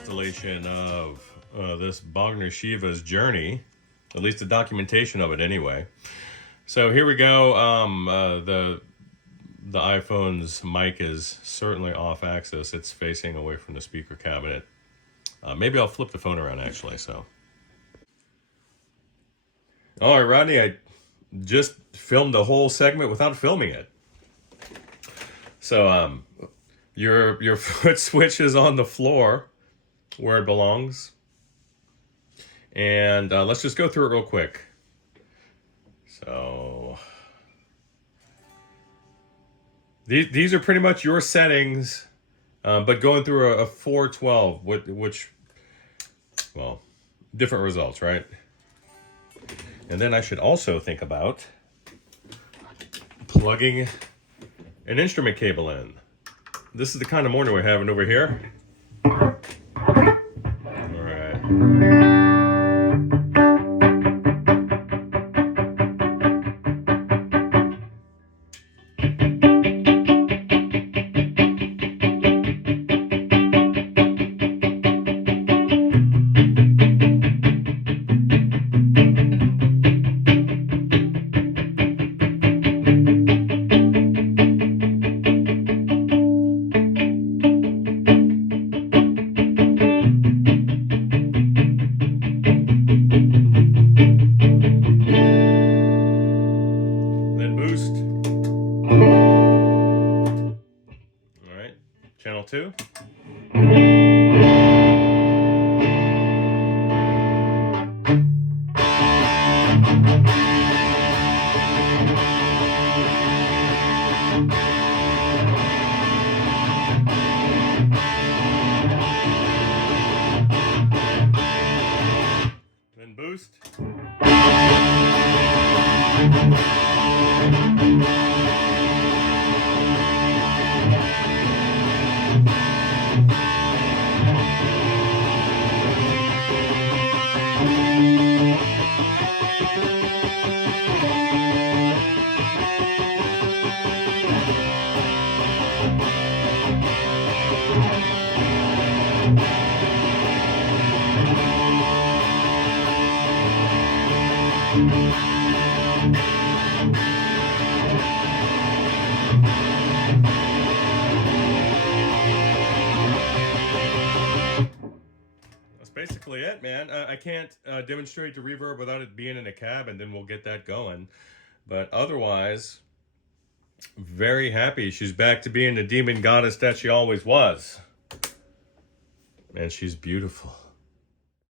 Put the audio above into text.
installation of this Bogner Shiva's journey, at least the documentation of it anyway. So here we go. The iPhone's mic is certainly off axis. It's facing away from the speaker cabinet. Maybe I'll flip the phone around actually. So, all right, Rodney, I just filmed the whole segment without filming it. So your foot switch is on the floor where it belongs, and let's just go through it real quick. So these are pretty much your settings, but going through a 412, which, well, different results, right? And then I should also think about plugging an instrument cable in. This is the kind of morning we're having over here. All right. Channel 2. Then boost. Basically it, man. I can't demonstrate the reverb without it being in a cab, and then we'll get that going. But otherwise, very happy. She's back to being the demon goddess that she always was. And she's beautiful.